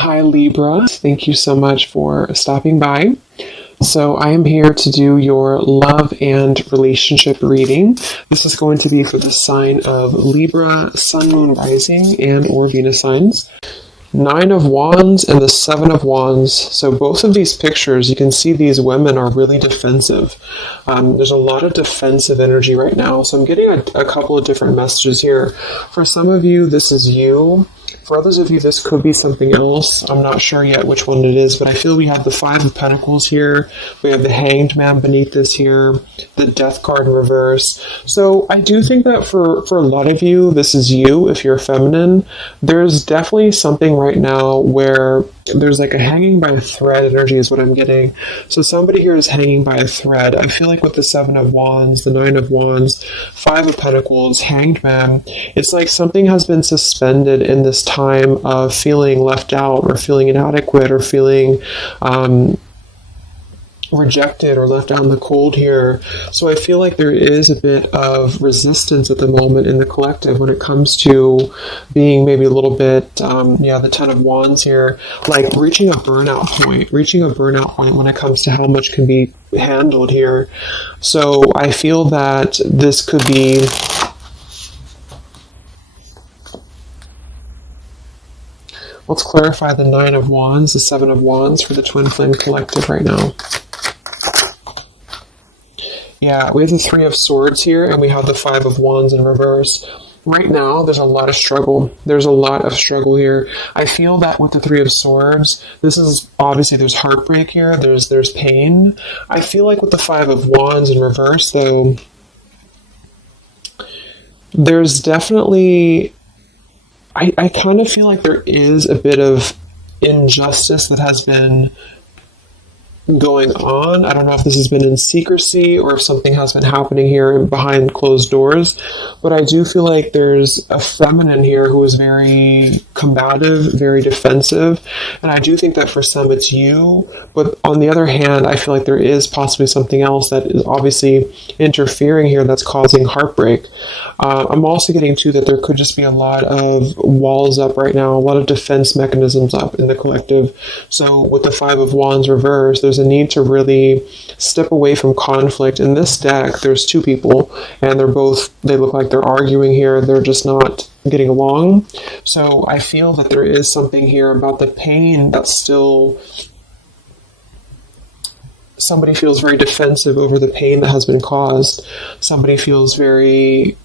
Hi Libra, thank you so much for stopping by. So I am here to do your love and relationship reading. This is going to be for the sign of Libra, Sun, Moon, Rising, and or Venus signs. Nine of Wands and the Seven of Wands. So both of these pictures, you can see these women are really defensive. There's a lot of defensive energy right now. So I'm getting a couple of different messages here. For some of you, this is you. For others of you, this could be something else. I'm not sure yet which one it is, but I feel we have the Five of Pentacles here. We have the Hanged Man beneath this here, the Death card in reverse. So I do think that for a lot of you, this is you, if you're feminine. There's definitely something right now where there's like a hanging by a thread energy is what I'm getting. So somebody here is hanging by a thread. I feel like with the Seven of Wands, the Nine of Wands, Five of Pentacles, Hanged Man, it's like something has been suspended in this time of feeling left out or feeling inadequate or feeling rejected or left out in the cold here. So I feel like there is a bit of resistance at the moment in the collective when it comes to being maybe a little bit, the Ten of Wands here, like reaching a burnout point when it comes to how much can be handled here. So I feel that this could be let's clarify the Nine of Wands, the Seven of Wands for the Twin Flame Collective right now. Yeah, we have the Three of Swords here, and we have the Five of Wands in reverse. Right now, there's a lot of struggle. There's a lot of struggle here. I feel that with the Three of Swords, this is obviously there's heartbreak here. There's pain. I feel like with the Five of Wands in reverse, though, there's definitely I kind of feel like there is a bit of injustice that has been going on. I don't know if this has been in secrecy or if something has been happening here behind closed doors, but I do feel like there's a feminine here who is very combative, very defensive, and I do think that for some it's you, but on the other hand, I feel like there is possibly something else that is obviously interfering here that's causing heartbreak. I'm also getting to that there could just be a lot of walls up right now, a lot of defense mechanisms up in the collective. So with the Five of Wands reversed, there's a need to really step away from conflict. In this deck, there's two people, and they look like they're arguing here. They're just not getting along. So I feel that there is something here about the pain that's still... Somebody feels very defensive over the pain that has been caused. Somebody feels very...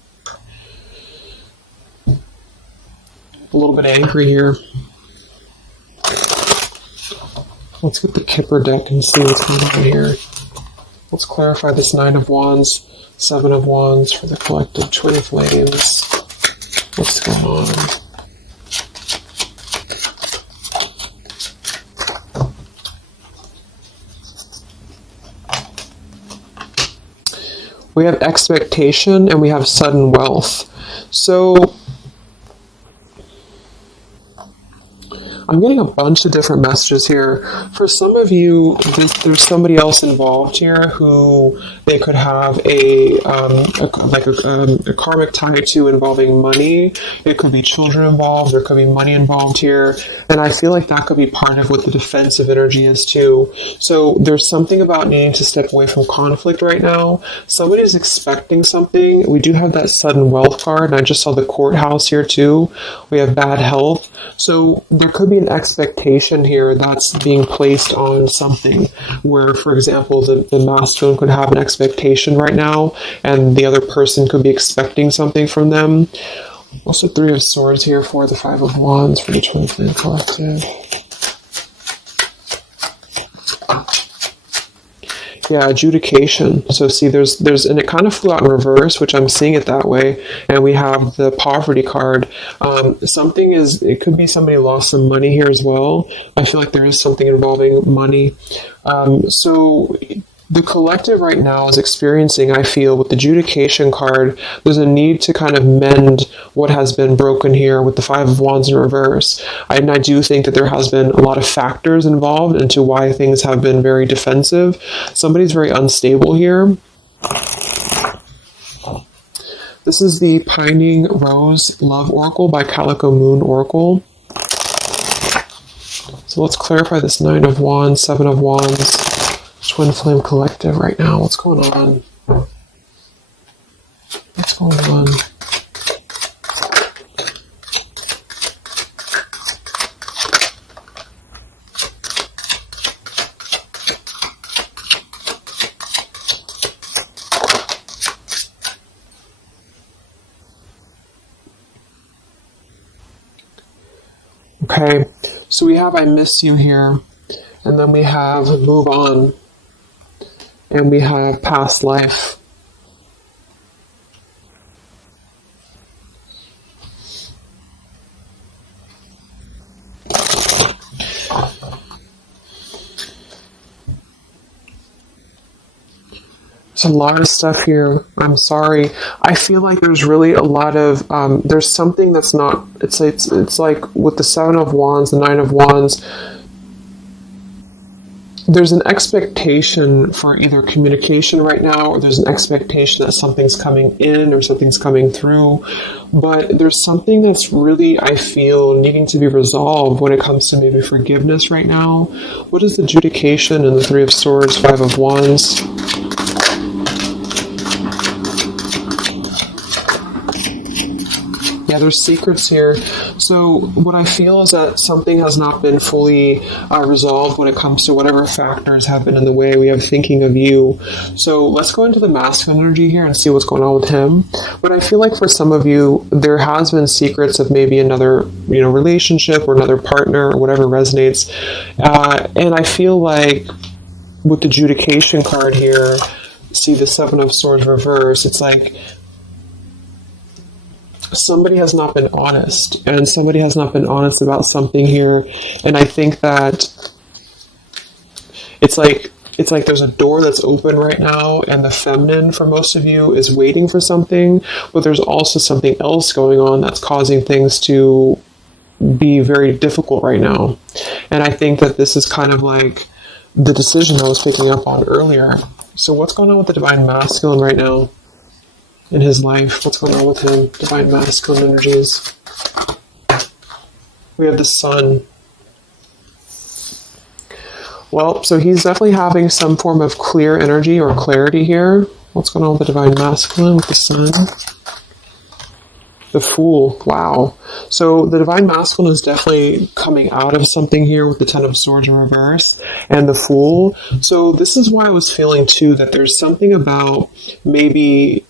a little bit angry here. Let's get the Kipper deck and see what's going on here. Let's clarify this Nine of Wands, Seven of Wands for the collective Twin Flames. What's going on? We have expectation and we have sudden wealth. So I'm getting a bunch of different messages here. For some of you, there's somebody else involved here who they could have a karmic tie to involving money. It could be children involved. There could be money involved here. And I feel like that could be part of what the defensive energy is too. So there's something about needing to step away from conflict right now. Somebody's expecting something. We do have that sudden wealth card, and I just saw the courthouse here too. We have bad health. So there could be an expectation here that's being placed on something where, for example, the masculine could have an expectation right now and the other person could be expecting something from them. Also Three of Swords here for the Five of Wands for the Twin Flame Collective. Yeah, adjudication. So see, there's, and it kind of flew out in reverse, which I'm seeing it that way. And we have the poverty card. It could be somebody lost some money here as well. I feel like there is something involving money. So the collective right now is experiencing, I feel, with the adjudication card, there's a need to kind of mend what has been broken here with the Five of Wands in reverse. And I do think that there has been a lot of factors involved into why things have been very defensive. Somebody's very unstable here. This is the Pining Rose Love Oracle by Calico Moon Oracle. So let's clarify this 9 of Wands, 7 of Wands, Twin Flame Collective right now. What's going on? What's going on? Okay, so we have I miss you here, and then we have move on, and we have past life. There's a lot of stuff here. I'm sorry. I feel like there's really a lot of there's something that's not. It's like with the 7 of Wands, the 9 of Wands. There's an expectation for either communication right now, or there's an expectation that something's coming in or something's coming through. But there's something that's really, I feel, needing to be resolved when it comes to maybe forgiveness right now. What is the adjudication in the 3 of Swords, 5 of Wands? Yeah, there's secrets here. So what I feel is that something has not been fully resolved when it comes to whatever factors have been in the way. We have thinking of you. So let's go into the masculine energy here and see what's going on with him. But I feel like for some of you, there has been secrets of maybe another, relationship or another partner or whatever resonates. And I feel like with the adjudication card here, see the 7 of Swords reverse, it's like somebody has not been honest, and somebody has not been honest about something here. And I think that it's like there's a door that's open right now, and the feminine for most of you is waiting for something, but there's also something else going on that's causing things to be very difficult right now. And I think that this is kind of like the decision I was picking up on earlier. So what's going on with the divine masculine right now in his life? What's going on with him? Divine masculine energies. We have the sun. Well, so he's definitely having some form of clear energy or clarity here. What's going on with the divine masculine with the sun? The Fool. Wow. So the divine masculine is definitely coming out of something here with the 10 of Swords in reverse and the Fool. So this is why I was feeling too that there's something about maybe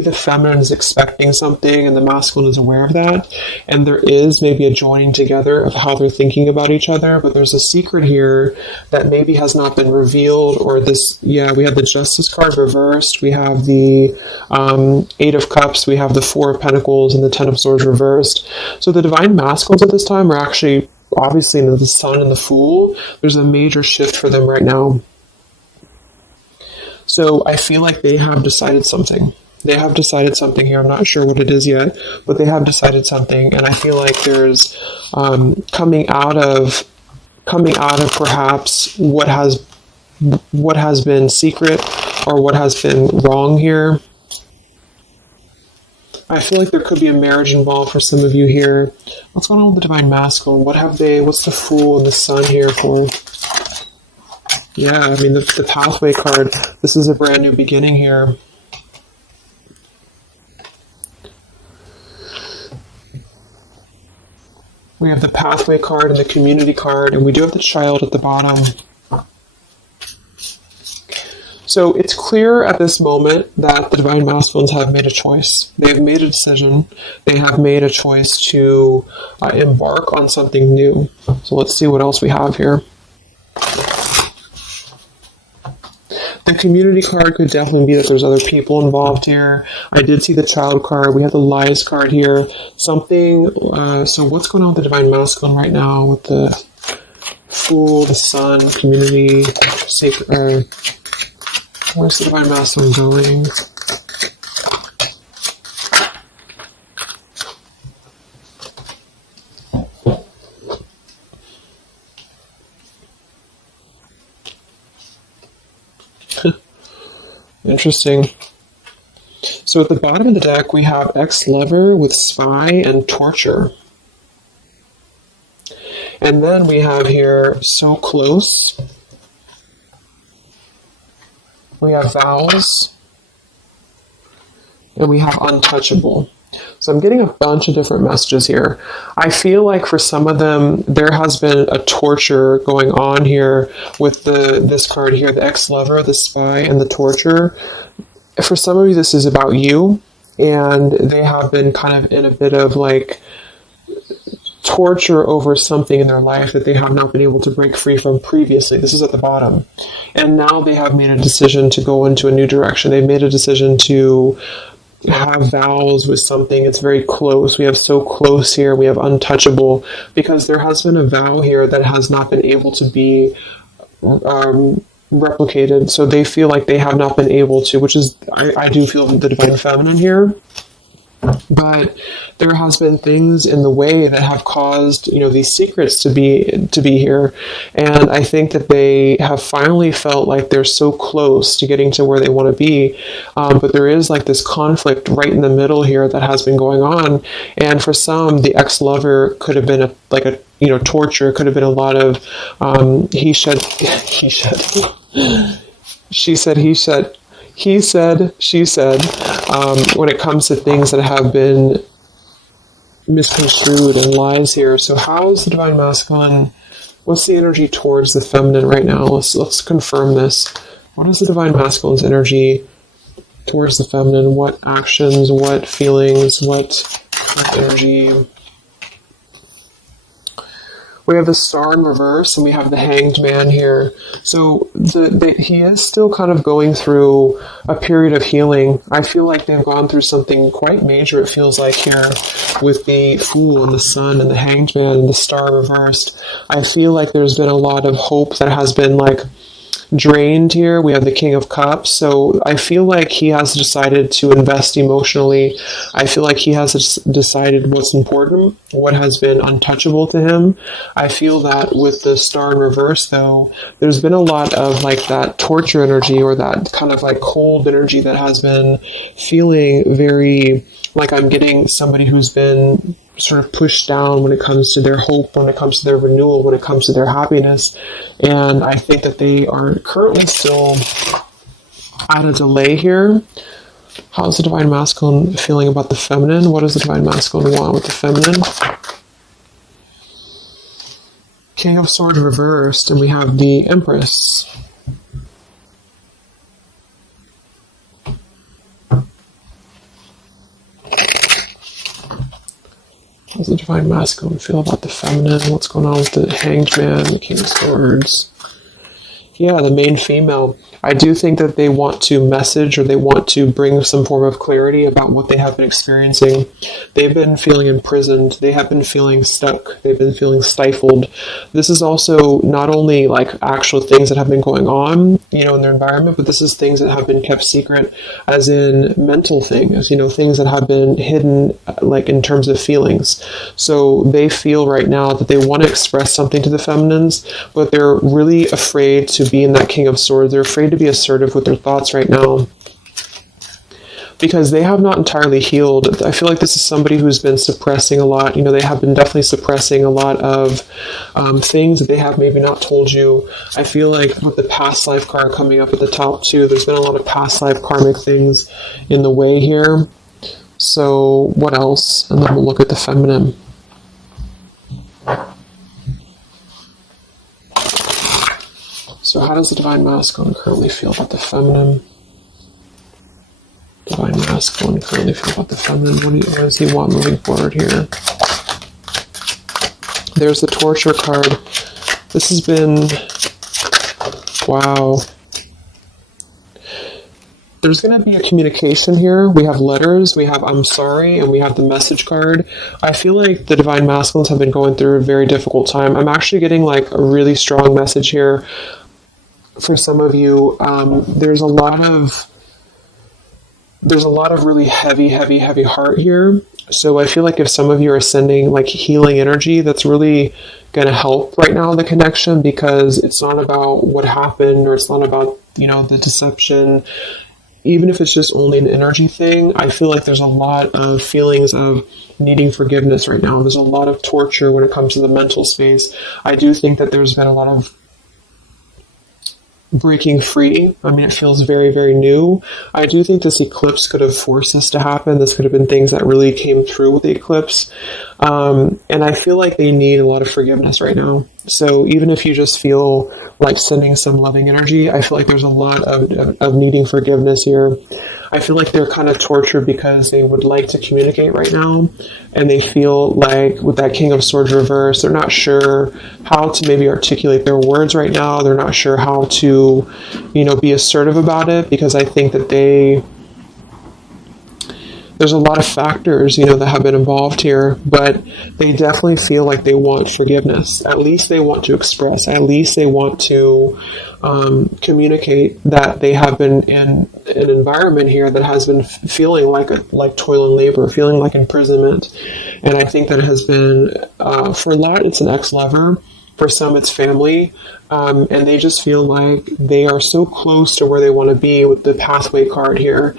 the feminine is expecting something and the masculine is aware of that, and there is maybe a joining together of how they're thinking about each other, but there's a secret here that maybe has not been revealed. Or this, we have the Justice card reversed, we have the 8 of Cups, we have the 4 of Pentacles, and the 10 of Swords reversed. So the divine masculines at this time are actually obviously into the Sun and the Fool. There's a major shift for them right now. So I feel like they have decided something. They have decided something here. I'm not sure what it is yet, but they have decided something. And I feel like there's coming out of perhaps what has been secret or what has been wrong here. I feel like there could be a marriage involved for some of you here. What's going on with the divine masculine? What's the Fool and the Sun here for? Yeah, I mean, the Pathway card, this is a brand new beginning here. We have the Pathway card and the Community card, and we do have the Child at the bottom. So it's clear at this moment that the divine masculines have made a choice. They have made a decision. They have made a choice to embark on something new. So let's see what else we have here. The Community card could definitely be that there's other people involved here. I did see the Child card. We have the Lies card here. Something, so what's going on with the divine masculine right now with the Fool, the Sun, Community, Sacred, where's the divine masculine going? Interesting. So at the bottom of the deck, we have ex-lover with spy and torture. And then we have here so close. We have vows. And we have untouchable. So I'm getting a bunch of different messages here. I feel like for some of them, there has been a torture going on here with this card here, the ex-lover, the spy, and the torture. For some of you, this is about you, and they have been kind of in a bit of like torture over something in their life that they have not been able to break free from previously. This is at the bottom. And now they have made a decision to go into a new direction. They've made a decision to have vows with something. It's very close. We have so close here. We have untouchable, because there has been a vow here that has not been able to be replicated. So they feel like they have not been able to, which is, I do feel the divine feminine here. But there has been things in the way that have caused, these secrets to be here. And I think that they have finally felt like they're so close to getting to where they want to be. But there is like this conflict right in the middle here that has been going on. And for some, the ex-lover could have been torture. Could have been a lot of he said, she said, he said, he said, she said, when it comes to things that have been misconstrued and lies here. So how is the divine masculine? What's the energy towards the feminine right now? Let's confirm this. What is the divine masculine's energy towards the feminine? What actions, what feelings, what energy? We have the Star in reverse, and we have the Hanged Man here. So he is still kind of going through a period of healing. I feel like they've gone through something quite major, it feels like, here with the Fool and the Sun and the Hanged Man and the Star reversed. I feel like there's been a lot of hope that has been like drained here. We have the King of Cups. So I feel like he has decided to invest emotionally. I feel like he has decided what's important, what has been untouchable to him. I feel that with the Star in reverse, though, there's been a lot of like that torture energy, or that kind of like cold energy that has been feeling very like I'm getting somebody who's been sort of pushed down when it comes to their hope, when it comes to their renewal, when it comes to their happiness. And I think that they are currently still at a delay here. How's the divine masculine feeling about the feminine? What does the divine masculine want with the feminine? King of Swords reversed, and we have the Empress. How's the divine masculine feel about the feminine? What's going on with the Hanged Man, the King of Swords? Yeah, the main female. I do think that they want to message, or they want to bring some form of clarity about what they have been experiencing. They've been feeling imprisoned. They have been feeling stuck. They've been feeling stifled. This is also not only like actual things that have been going on, in their environment, but this is things that have been kept secret, as in mental things, things that have been hidden, like in terms of feelings. So they feel right now that they want to express something to the feminines, but they're really afraid to be in that King of Swords. They're afraid to be assertive with their thoughts right now, because they have not entirely healed. I feel like this is somebody who's been suppressing a lot. They have been definitely suppressing a lot of things that they have maybe not told you. I feel like with the past life card coming up at the top too, there's been a lot of past life karmic things in the way here. So what else? And then we'll look at the feminine. So how does the divine masculine currently feel about the feminine? Divine masculine currently feel about the feminine? What does he want moving forward here? There's the torture card. This has been... Wow. There's going to be a communication here. We have letters, we have I'm sorry, and we have the message card. I feel like the divine masculines have been going through a very difficult time. I'm actually getting like a really strong message here. For some of you, there's a lot of really heavy heart here. So I feel like if some of you are sending like healing energy, that's really going to help right now, the connection, because it's not about what happened, or it's not about, the deception. even if it's just only an energy thing, I feel like there's a lot of feelings of needing forgiveness right now. There's a lot of torture when it comes to the mental space. I do think that there's been a lot of breaking free. I mean, it feels very, very new. I do think this eclipse could have forced this to happen. This could have been things that really came through with the eclipse. And I feel like they need a lot of forgiveness right now. So even if you just feel like sending some loving energy, I feel like there's a lot of needing forgiveness here. I feel like they're kind of tortured because they would like to communicate right now, and they feel like with that King of Swords reverse, they're not sure how to maybe articulate their words right now. They're not sure how to, be assertive about it, because I think that there's a lot of factors, that have been involved here, but they definitely feel like they want forgiveness. At least they want to express, at least they want to communicate that they have been in an environment here that has been feeling like toil and labor, feeling like imprisonment. And I think that it has been, for a lot, it's an ex-lover. For some, it's family. And they just feel like they are so close to where they want to be with the pathway card here.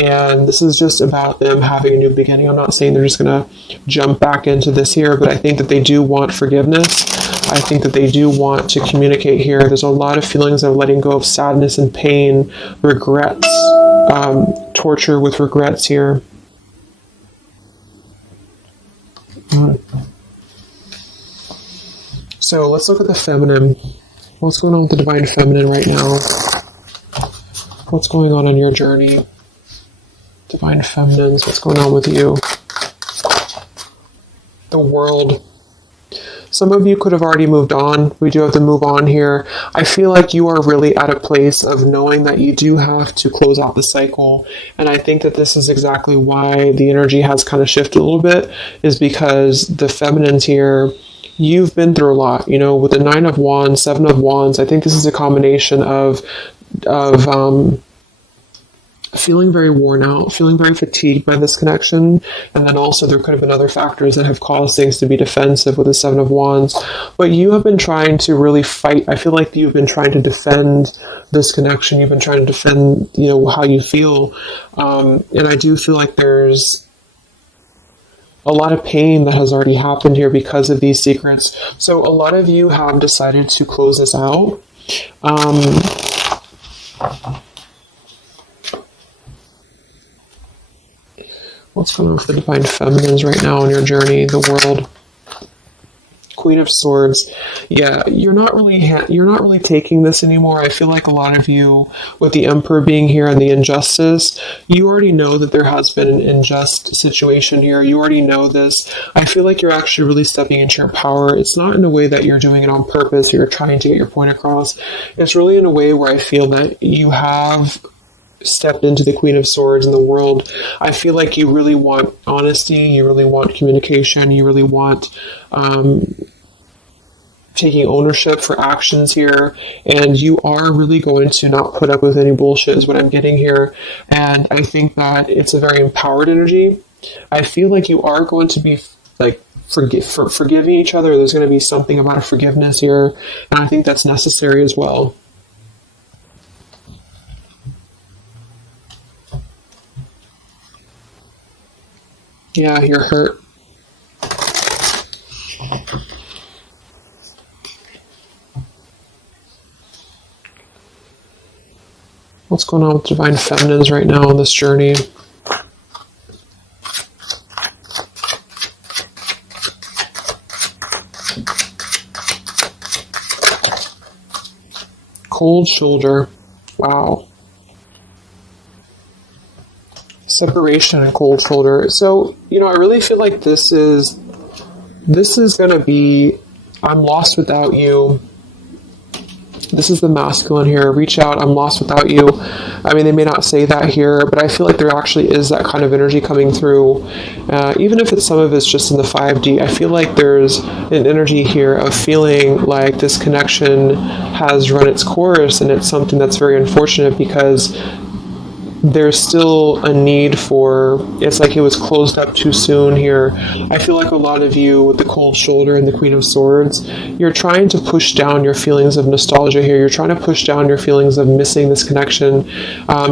And this is just about them having a new beginning. I'm not saying they're just going to jump back into this here, but I think that they do want forgiveness. I think that they do want to communicate here. There's a lot of feelings of letting go of sadness and pain, regrets, torture with regrets here. So let's look at the feminine. What's going on with the divine feminine right now? What's going on your journey? Divine feminines, what's going on with you? The world. Some of you could have already moved on. We do have to move on here. I feel like you are really at a place of knowing that you do have to close out the cycle. And I think that this is exactly why the energy has kind of shifted a little bit, is because the feminines here, you've been through a lot, with the 9 of Wands, 7 of Wands. I think this is a combination of feeling very worn out, feeling very fatigued by this connection. And then also there could have been other factors that have caused things to be defensive with the 7 of Wands. But you have been trying to really fight. I feel like you've been trying to defend this connection. You've been trying to defend, how you feel. And I do feel like there's a lot of pain that has already happened here because of these secrets. So a lot of you have decided to close this out. What's going on with the divine feminines right now in your journey, the world? Queen of Swords. Yeah, you're not really taking this anymore. I feel like a lot of you, with the Emperor being here and the injustice, you already know that there has been an unjust situation here. You already know this. I feel like you're actually really stepping into your power. It's not in a way that you're doing it on purpose or you're trying to get your point across. It's really in a way where I feel that you have stepped into the Queen of Swords in the world. I feel like you really want honesty, you really want communication, you really want taking ownership for actions here, and you are really going to not put up with any bullshit is what I'm getting here. And I think that it's a very empowered energy. I feel like you are going to be like forgiving each other. There's going to be something about a forgiveness here, and I think that's necessary as well. Yeah, you're hurt. What's going on with divine feminines right now on this journey? Cold shoulder. Wow. Separation and cold shoulder. So, I really feel like this is going to be, I'm lost without you. This is the masculine here. Reach out, I'm lost without you. I mean, they may not say that here, but I feel like there actually is that kind of energy coming through. Even if some of it's just in the 5D, I feel like there's an energy here of feeling like this connection has run its course, and it's something that's very unfortunate because there's still a need for, it's like it was closed up too soon here. I feel like a lot of you with the cold shoulder and the Queen of Swords, you're trying to push down your feelings of nostalgia here. You're trying to push down your feelings of missing this connection.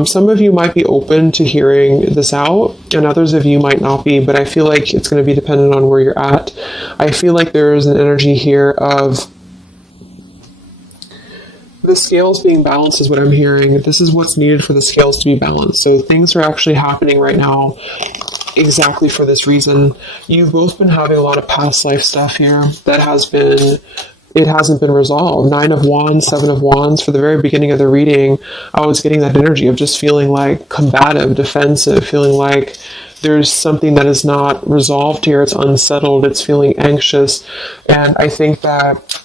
Some of you might be open to hearing this out, and others of you might not be, but I feel like it's going to be dependent on where you're at. I feel like there's an energy here of the scales being balanced is what I'm hearing. This is what's needed for the scales to be balanced. So things are actually happening right now exactly for this reason. You've both been having a lot of past life stuff here that it hasn't been resolved. 9 of Wands, 7 of Wands. For the very beginning of the reading, I was getting that energy of just feeling like combative, defensive, feeling like there's something that is not resolved here. It's unsettled. It's feeling anxious. And I think that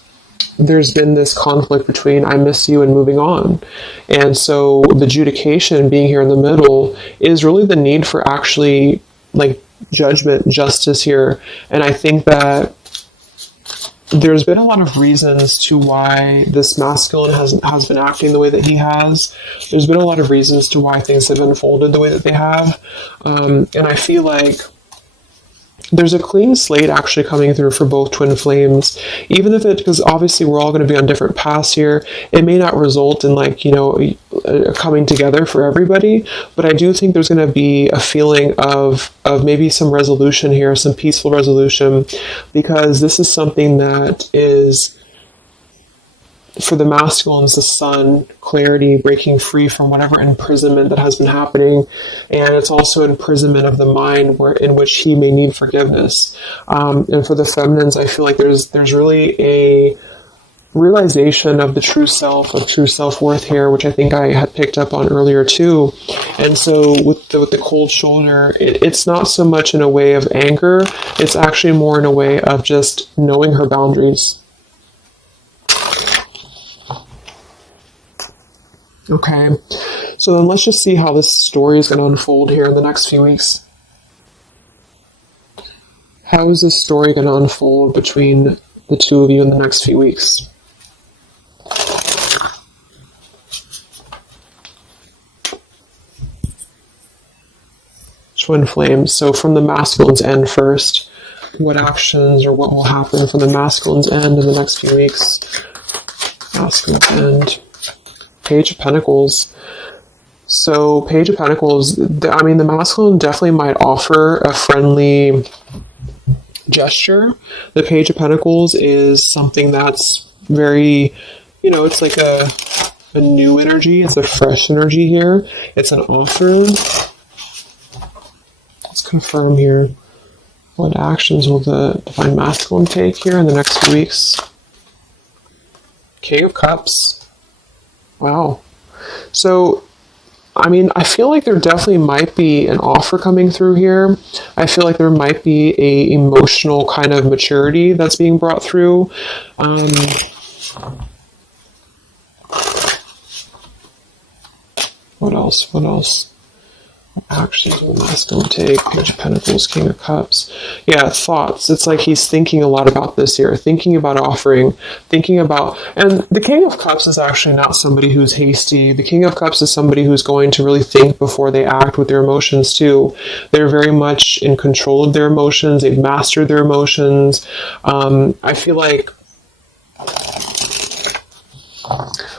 there's been this conflict between I miss you and moving on. And so the adjudication being here in the middle is really the need for actually like judgment, justice here. And I think that there's been a lot of reasons to why this masculine has been acting the way that he has. There's been a lot of reasons to why things have unfolded the way that they have. And I feel like there's a clean slate actually coming through for both twin flames, even if because obviously we're all going to be on different paths here. It may not result in like, coming together for everybody, but I do think there's going to be a feeling of maybe some resolution here, some peaceful resolution, because this is something that is, for the masculines, the sun, clarity, breaking free from whatever imprisonment that has been happening. And it's also imprisonment of the mind in which he may need forgiveness. And for the feminines, I feel like there's really a realization of the true self, of true self-worth here, which I think I had picked up on earlier too. And so with the cold shoulder, it's not so much in a way of anger. It's actually more in a way of just knowing her boundaries. Okay, so then let's just see how this story is going to unfold here in the next few weeks. How is this story going to unfold between the two of you in the next few weeks? Twin flames. So from the masculine's end first, what actions or what will happen from the masculine's end in the next few weeks? Masculine's end. Page of Pentacles. So Page of Pentacles, the masculine definitely might offer a friendly gesture. The Page of Pentacles is something that's very, it's like a new energy. It's a fresh energy here. It's an offer. Let's confirm here. What actions will the Divine Masculine take here in the next few weeks? King of Cups. Wow. So, I feel like there definitely might be an offer coming through here. I feel like there might be a emotional kind of maturity that's being brought through. What else? Actions will the masculine take? Page of Pentacles, King of Cups. Yeah, thoughts. It's like he's thinking a lot about this here, thinking about offering, and the King of Cups is actually not somebody who's hasty. The King of Cups is somebody who's going to really think before they act with their emotions too. They're very much in control of their emotions. They've mastered their emotions. I feel like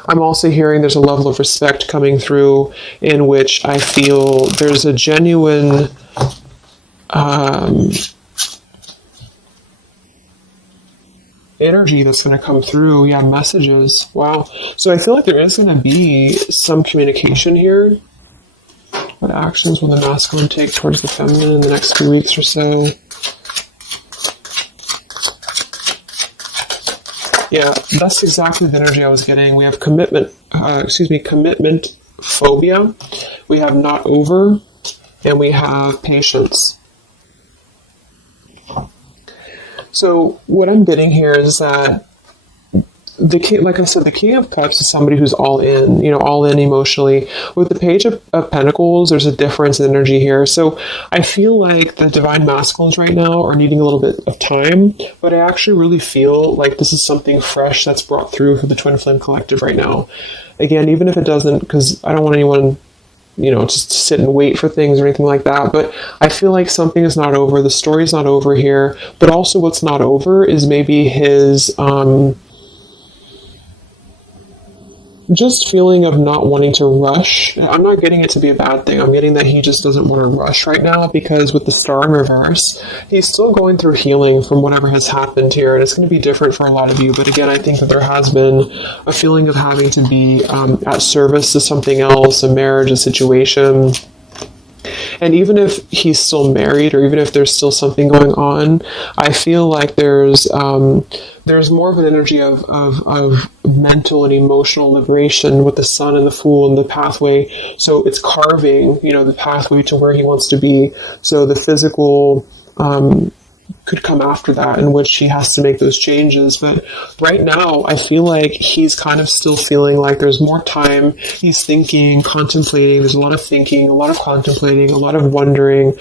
I'm also hearing there's a level of respect coming through in which I feel there's a genuine energy that's going to come through. Yeah, messages. Wow. So I feel like there is going to be some communication here. What actions will the masculine take towards the feminine in the next few weeks or so? Yeah, that's exactly the energy I was getting. We have commitment phobia. We have not over, and we have patience. So what I'm getting here is that the king, like I said, the King of Cups is somebody who's all in, all in emotionally. With the Page of Pentacles, there's a difference in energy here. So I feel like the Divine Masculines right now are needing a little bit of time, but I actually really feel like this is something fresh that's brought through for the Twin Flame Collective right now. Again, even if it doesn't, because I don't want anyone just sit and wait for things or anything like that. But I feel like something is not over. The story's not over here. But also what's not over is maybe his just feeling of not wanting to rush. I'm not getting it to be a bad thing. I'm getting that he just doesn't want to rush right now, because with the star in reverse, he's still going through healing from whatever has happened here, and it's going to be different for a lot of you. But again, I think that there has been a feeling of having to be at service to something else, a marriage, a situation. And even if he's still married, or even if there's still something going on, I feel like there's more of an energy of mental and emotional liberation with the sun and the Fool and the pathway. So it's carving, the pathway to where he wants to be. So the physical could come after that, in which he has to make those changes. But right now, I feel like he's kind of still feeling like there's more time. He's thinking, contemplating. There's a lot of thinking, a lot of contemplating, a lot of wondering.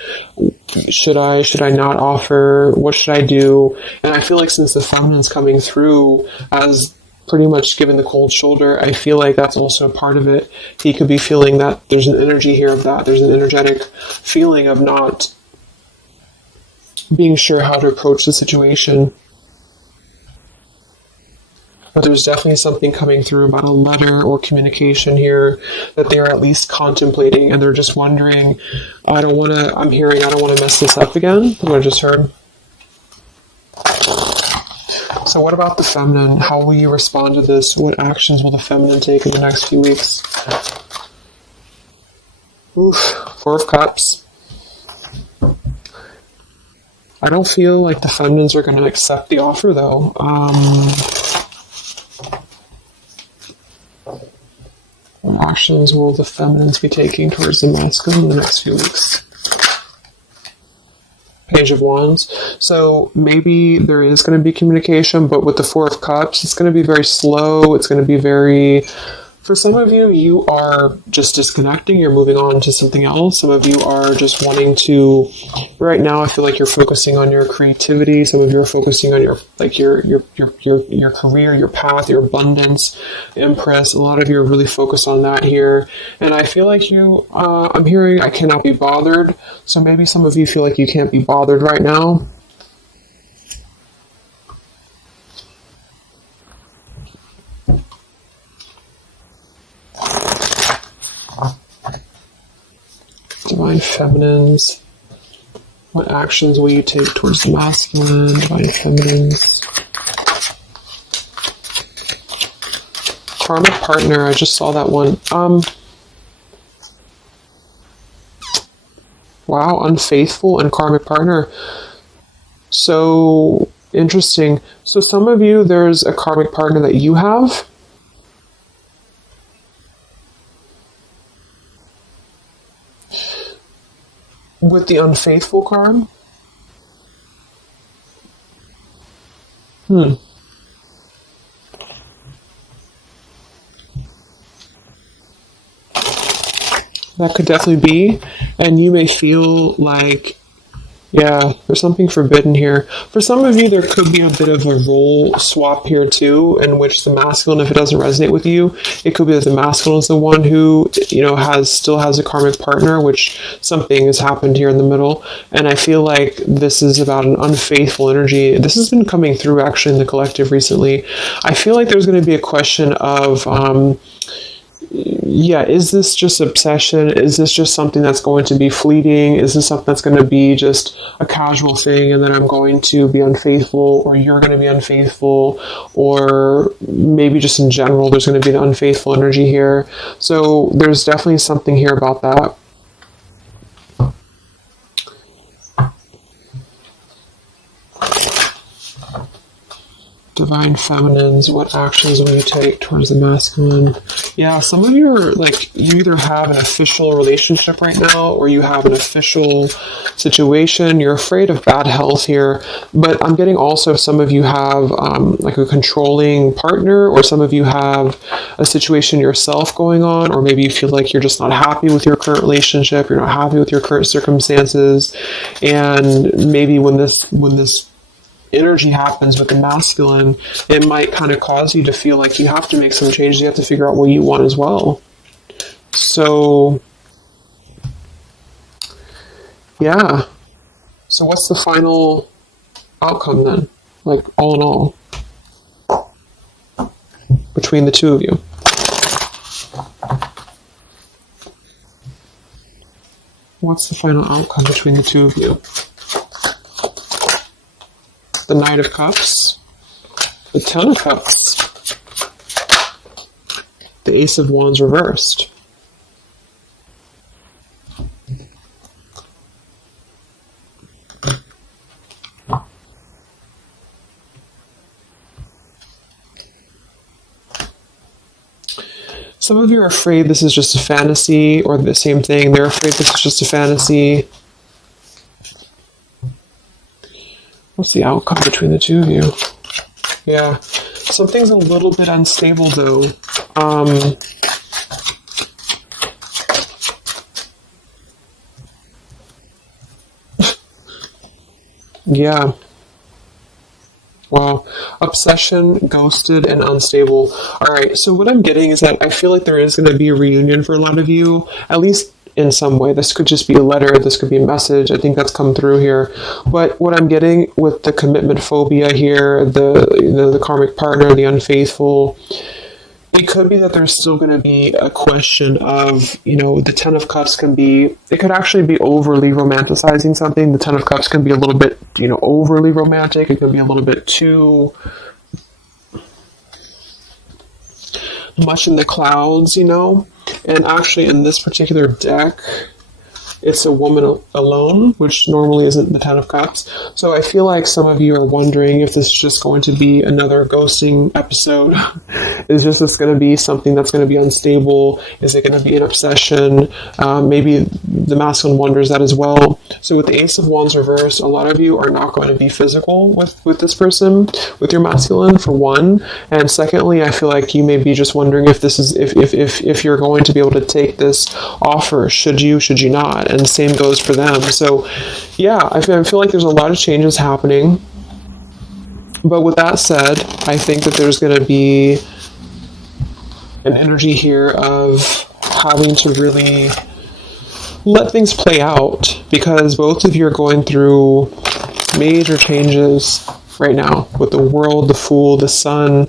Should I not offer? What should I do? And I feel like since the feminine's coming through as pretty much giving the cold shoulder, I feel like that's also a part of it. He could be feeling that there's an energy here of that. There's an energetic feeling of not being sure how to approach the situation. But there's definitely something coming through about a letter or communication here that they're at least contemplating, and they're just wondering, I don't want to mess this up again, what I just heard. So what about the feminine? How will you respond to this? What actions will the feminine take in the next few weeks? Oof, Four of Cups. I don't feel like the feminines are going to accept the offer, though. What actions will the feminines be taking towards the masculine in the next few weeks? Page of Wands. So maybe there is going to be communication, but with the Four of Cups, it's going to be very slow. It's going to be very... For some of you, you are just disconnecting. You're moving on to something else. Some of you are just wanting to... Right now, I feel like you're focusing on your creativity. Some of you are focusing on your career, your path, your abundance, Empress. A lot of you are really focused on that here. And I feel like I'm hearing I cannot be bothered. So maybe some of you feel like you can't be bothered right now. Divine Feminines. What actions will you take towards the masculine? Divine Feminines. Karmic Partner. I just saw that one. Wow, Unfaithful and Karmic Partner. So interesting. So some of you, there's a karmic partner that you have. With the Unfaithful card? That could definitely be. And you may feel like, yeah, there's something forbidden here. For some of you, there could be a bit of a role swap here too, in which the masculine, if it doesn't resonate with you, it could be that the masculine is the one who, still has a karmic partner, which something has happened here in the middle. And I feel like this is about an unfaithful energy. This has been coming through actually in the collective recently. I feel like there's going to be a question of, is this just obsession? Is this just something that's going to be fleeting? Is this something that's going to be just a casual thing, and then I'm going to be unfaithful, or you're going to be unfaithful, or maybe just in general there's going to be an unfaithful energy here. So there's definitely something here about that. Divine Feminines, what actions will you take towards the masculine? Yeah, some of you are you either have an official relationship right now, or you have an official situation. You're afraid of bad health here, but I'm getting also some of you have a controlling partner, or some of you have a situation yourself going on, or maybe you feel like you're just not happy with your current relationship, you're not happy with your current circumstances, and maybe when this energy happens with the masculine, it might kind of cause you to feel like you have to make some changes. You have to figure out what you want as well. So Yeah. So what's the final outcome then? Like, all in all, between the two of you? What's the final outcome between the two of you? The Knight of Cups, the Ten of Cups, the Ace of Wands reversed. Some of you are afraid this is just a fantasy, or the same thing. They're afraid this is just a fantasy. What's the outcome between the two of you? Yeah. Something's a little bit unstable, though. Yeah. Wow. Obsession, ghosted, and unstable. All right. So what I'm getting is that I feel like there is going to be a reunion for a lot of you, at least in some way. This could just be a letter. This could be a message. I think that's come through here. But what I'm getting with the commitment phobia here, the karmic partner, the unfaithful, it could be that there's still going to be a question of, the Ten of Cups it could actually be overly romanticizing something. The Ten of Cups can be a little bit, overly romantic. It can be a little bit too much in the clouds, And actually in this particular deck, it's a woman alone, which normally isn't the Ten of Cups. So I feel like some of you are wondering if this is just going to be another ghosting episode. Is this going to be something that's going to be unstable? Is it going to be an obsession? Maybe the masculine wonders that as well. So with the Ace of Wands reversed, a lot of you are not going to be physical with this person, with your masculine, for one. And secondly, I feel like you may be just wondering if this is if you're going to be able to take this offer. Should you not? And the same goes for them. So yeah, I feel like there's a lot of changes happening. But with that said, I think that there's going to be an energy here of having to really let things play out, because both of you are going through major changes right now with the world, the Fool, the Sun,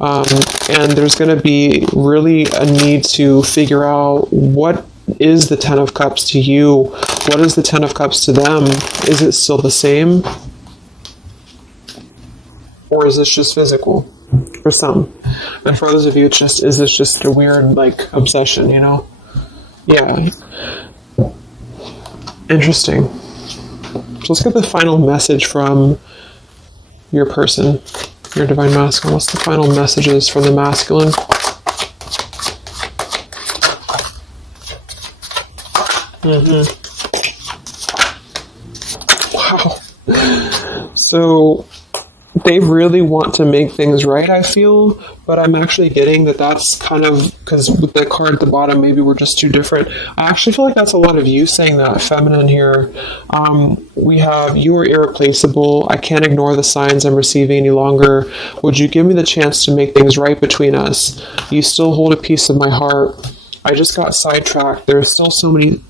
and there's going to be really a need to figure out what is the Ten of Cups to you? What is the Ten of Cups to them? Is it still the same? Or is this just physical for some? And for others of you, is this just a weird, obsession, Yeah. Interesting. So let's get the final message from your person, your divine masculine. What's the final messages from the masculine? Wow. So they really want to make things right, I feel, but I'm actually getting that that's kind of, because with the card at the bottom, maybe we're just too different. I actually feel like that's a lot of you saying that, feminine here. We have, you are irreplaceable. I can't ignore the signs I'm receiving any longer. Would you give me the chance to make things right between us? You still hold a piece of my heart. I just got sidetracked. There are still so many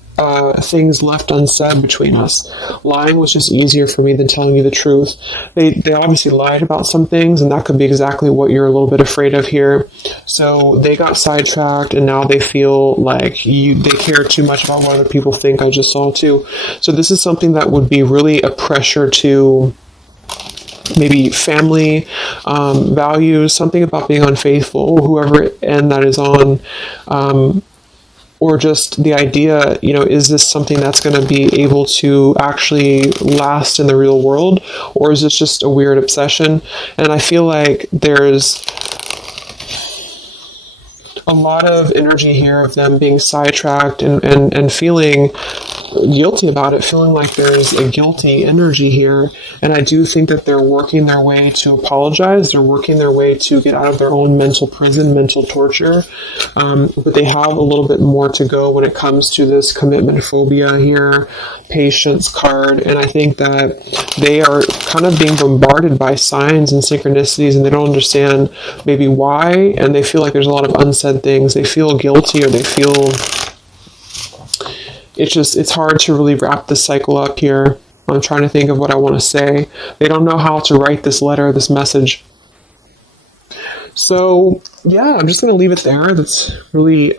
things left unsaid between us. Lying was just easier for me than telling you the truth. They obviously lied about some things, and that could be exactly what you're a little bit afraid of here. So they got sidetracked, and now they feel like they care too much about what other people think. I just saw too. So this is something that would be really a pressure to maybe family values, something about being unfaithful, whoever end that is on, or just the idea, is this something that's going to be able to actually last in the real world, or is this just a weird obsession? And I feel like there's a lot of energy here of them being sidetracked and feeling guilty about it, feeling like there's a guilty energy here. And I do think that they're working their way to apologize. They're working their way to get out of their own mental prison, mental torture. But they have a little bit more to go when it comes to this commitment phobia here, patience card. And I think that they are kind of being bombarded by signs and synchronicities, and they don't understand maybe why. And they feel like there's a lot of unsaid things. They feel guilty, or they feel it's hard to really wrap this cycle up here. I'm trying to think of what I want to say. They don't know how to write this letter, this message. So, yeah, I'm just going to leave it there. That's really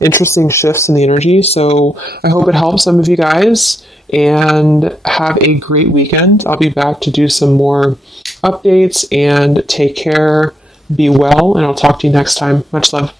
interesting shifts in the energy. So I hope it helps some of you guys, and have a great weekend. I'll be back to do some more updates, and take care, be well, and I'll talk to you next time. Much love.